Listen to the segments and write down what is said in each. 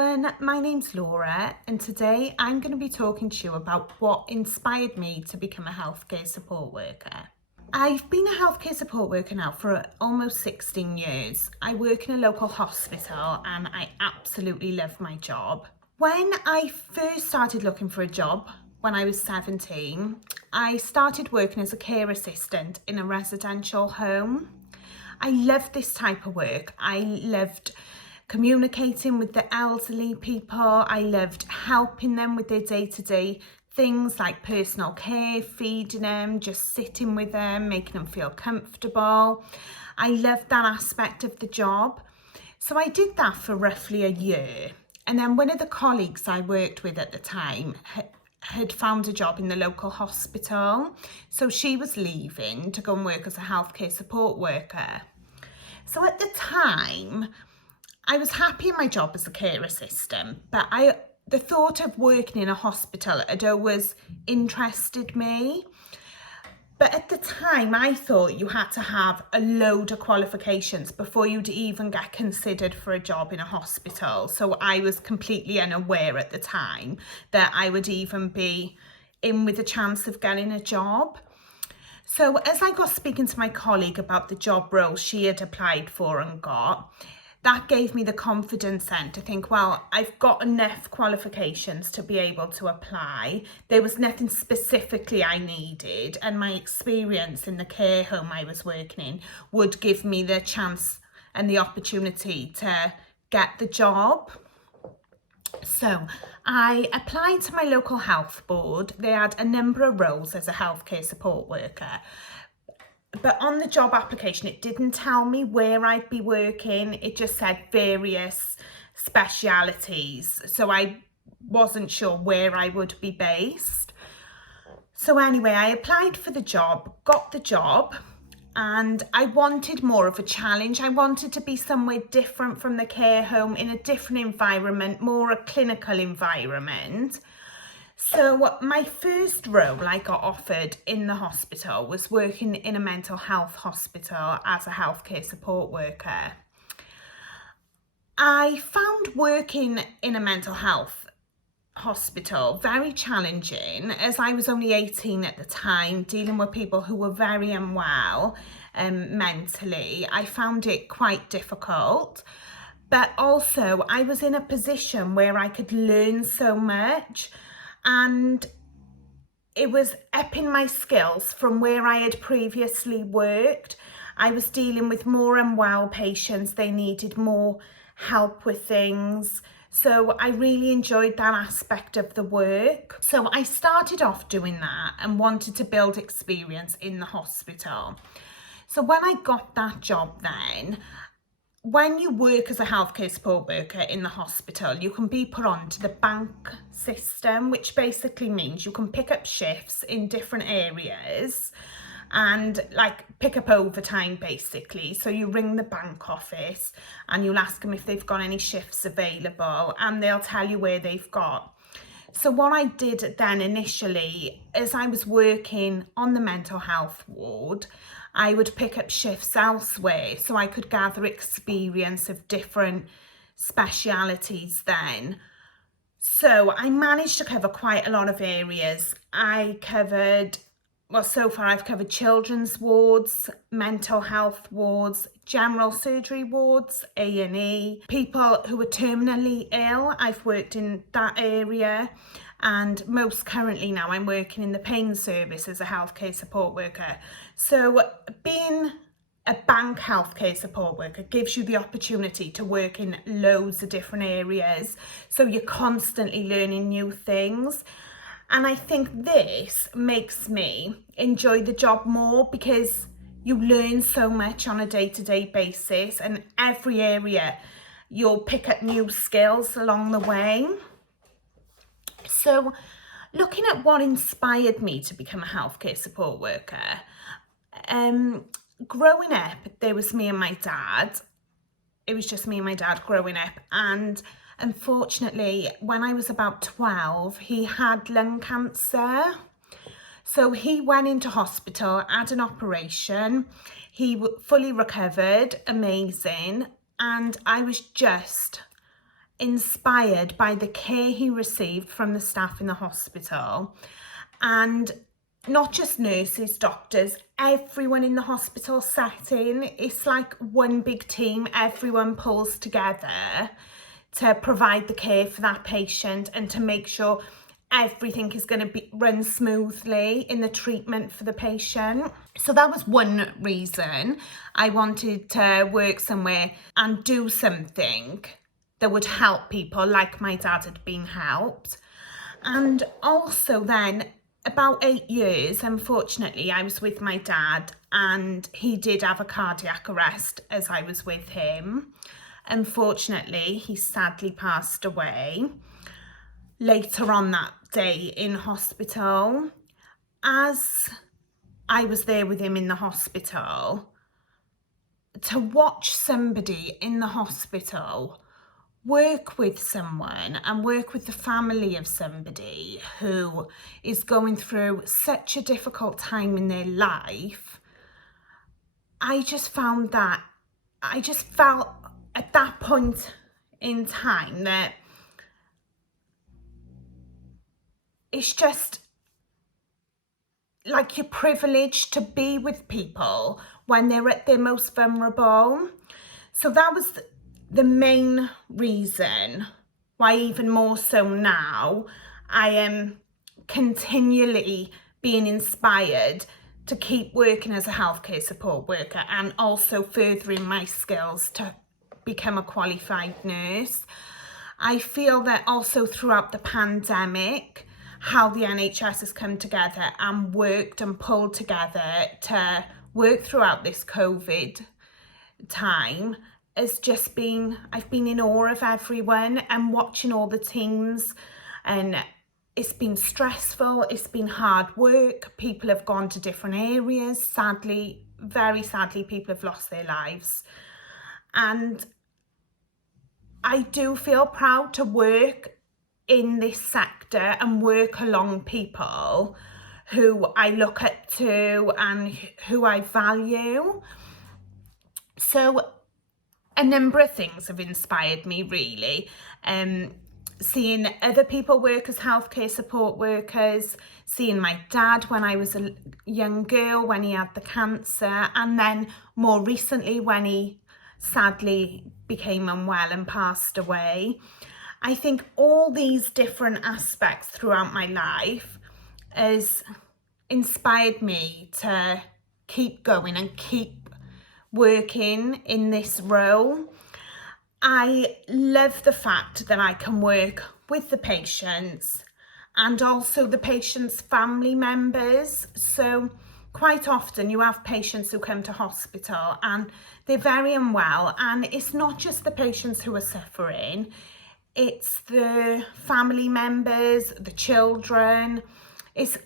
everyone, my name's Laura and today I'm going to be talking to you about what inspired me to become a healthcare support worker. I've been a healthcare support worker now for almost 16 years. I work in a local hospital and I absolutely love my job. When I first started looking for a job when I was 17, I started working as a care assistant in a residential home. I loved this type of work. I loved communicating with the elderly people. I loved helping them with their day-to-day things like personal care, feeding them, just sitting with them, making them feel comfortable. I loved that aspect of the job. So I did that for roughly a year. And then one of the colleagues I worked with at the time had found a job in the local hospital. So she was leaving to go and work as a healthcare support worker. So at the time, I was happy in my job as a care assistant, but the thought of working in a hospital had always interested me. But at the time, I thought you had to have a load of qualifications before you'd even get considered for a job in a hospital. So I was completely unaware at the time that I would even be in with a chance of getting a job. So as I got speaking to my colleague about the job role she had applied for and got, that gave me the confidence then to think, well, I've got enough qualifications to be able to apply. There was nothing specifically I needed, and my experience in the care home I was working in would give me the chance and the opportunity to get the job. So I applied to my local health board. They had a number of roles as a healthcare support worker. But on the job application, it didn't tell me where I'd be working. It just said various specialities. So I wasn't sure where I would be based. So anyway, I applied for the job, got the job, and I wanted more of a challenge. I wanted to be somewhere different from the care home, in a different environment, more a clinical environment. So my first role I got offered in the hospital was working in a mental health hospital as a healthcare support worker. I found working in a mental health hospital very challenging, as I was only 18 at the time, dealing with people who were very unwell mentally. I found it quite difficult, but also I was in a position where I could learn so much, and it was upping my skills from where I had previously worked. I was dealing with more unwell patients. They needed more help with things. So I really enjoyed that aspect of the work. So I started off doing that and wanted to build experience in the hospital. So when I got that job then, when you work as a healthcare support worker in the hospital, you can be put onto the bank system, which basically means you can pick up shifts in different areas and like pick up overtime basically. So you ring the bank office and you'll ask them if they've got any shifts available, and they'll tell you where they've got. So what I did then initially, as I was working on the mental health ward, I would pick up shifts elsewhere so I could gather experience of different specialities then. So I managed to cover quite a lot of areas. So far I've covered children's wards, mental health wards, general surgery wards, A&E, people who are terminally ill. I've worked in that area, and most currently now I'm working in the pain service as a healthcare support worker. So being a bank healthcare support worker gives you the opportunity to work in loads of different areas. So you're constantly learning new things. And I think this makes me enjoy the job more because you learn so much on a day-to-day basis, and every area you'll pick up new skills along the way. So looking at what inspired me to become a healthcare support worker, growing up, there was me and my dad. It was just me and my dad growing up, and unfortunately, when I was about 12, he had lung cancer. So he went into hospital, had an operation. He fully recovered, amazing. And I was just inspired by the care he received from the staff in the hospital, and not just nurses, doctors, everyone in the hospital setting. It's like one big team. Everyone pulls together to provide the care for that patient and to make sure everything is going to be run smoothly in the treatment for the patient. So that was one reason I wanted to work somewhere and do something that would help people like my dad had been helped. And also then, about 8 years, unfortunately, I was with my dad and he did have a cardiac arrest as I was with him. Unfortunately, he sadly passed away later on that day in hospital. As I was there with him in the hospital, to watch somebody in the hospital work with someone and work with the family of somebody who is going through such a difficult time in their life, I just felt at that point in time that it's just like you're privileged to be with people when they're at their most vulnerable. So that was the main reason why, even more so now, I am continually being inspired to keep working as a healthcare support worker and also furthering my skills to become a qualified nurse. I feel that also throughout the pandemic, how the NHS has come together and worked and pulled together to work throughout this COVID time has just been, I've been in awe of everyone and watching all the teams, and it's been stressful, it's been hard work, people have gone to different areas, sadly, very sadly, people have lost their lives. And I do feel proud to work in this sector and work along people who I look up to and who I value. So a number of things have inspired me, really. Seeing other people work as healthcare support workers, seeing my dad when I was a young girl when he had the cancer, and then more recently when he sadly became unwell and passed away. I think all these different aspects throughout my life has inspired me to keep going and keep working in this role. I love the fact that I can work with the patients and also the patients' family members. So quite often you have patients who come to hospital and they're very unwell, and it's not just the patients who are suffering, it's the family members, the children, it's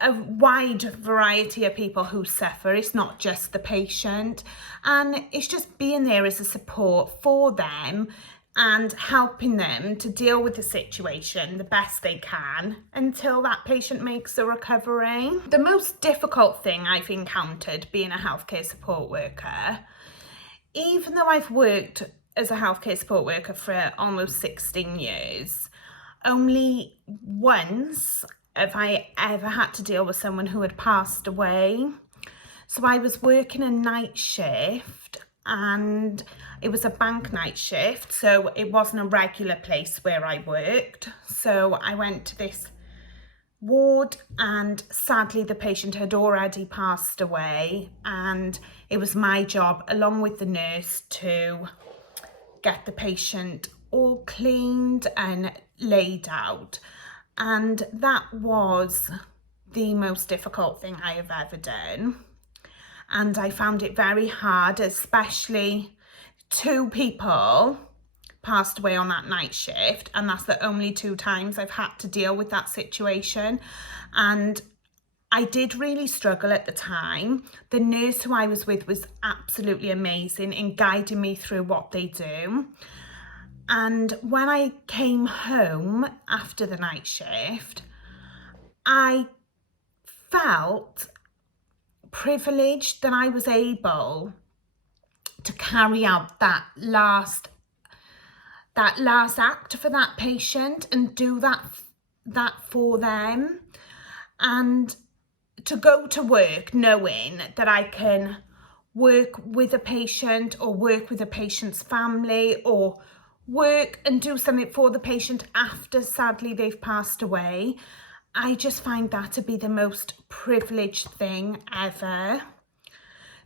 a wide variety of people who suffer. It's not just the patient, and it's just being there as a support for them and helping them to deal with the situation the best they can until that patient makes a recovery. The most difficult thing I've encountered being a healthcare support worker, even though I've worked as a healthcare support worker for almost 16 years, only once have I ever had to deal with someone who had passed away. So I was working a night shift, and it was a bank night shift, so it wasn't a regular place where I worked. So I went to this ward, and sadly the patient had already passed away, and it was my job along with the nurse to get the patient all cleaned and laid out. And that was the most difficult thing I have ever done. And I found it very hard, especially 2 people passed away on that night shift. And that's the only 2 times I've had to deal with that situation. And I did really struggle at the time. The nurse who I was with was absolutely amazing in guiding me through what they do. And when I came home after the night shift, I felt privileged that I was able to carry out that last that last act for that patient and do that for them, and to go to work knowing that I can work with a patient or work with a patient's family or work and do something for the patient after sadly they've passed away. I just find that to be the most privileged thing ever.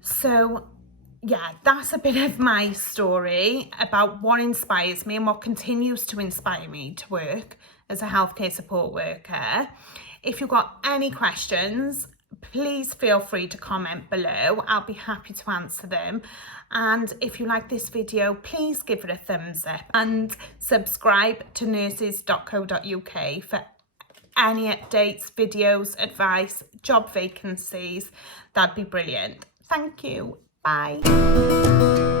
So yeah, that's a bit of my story about what inspires me and what continues to inspire me to work as a healthcare support worker. If you've got any questions, please feel free to comment below. I'll be happy to answer them. And if you like this video, please give it a thumbs up and subscribe to Nurses.co.uk for any updates, videos, advice, job vacancies. That'd be brilliant. Thank you. Bye.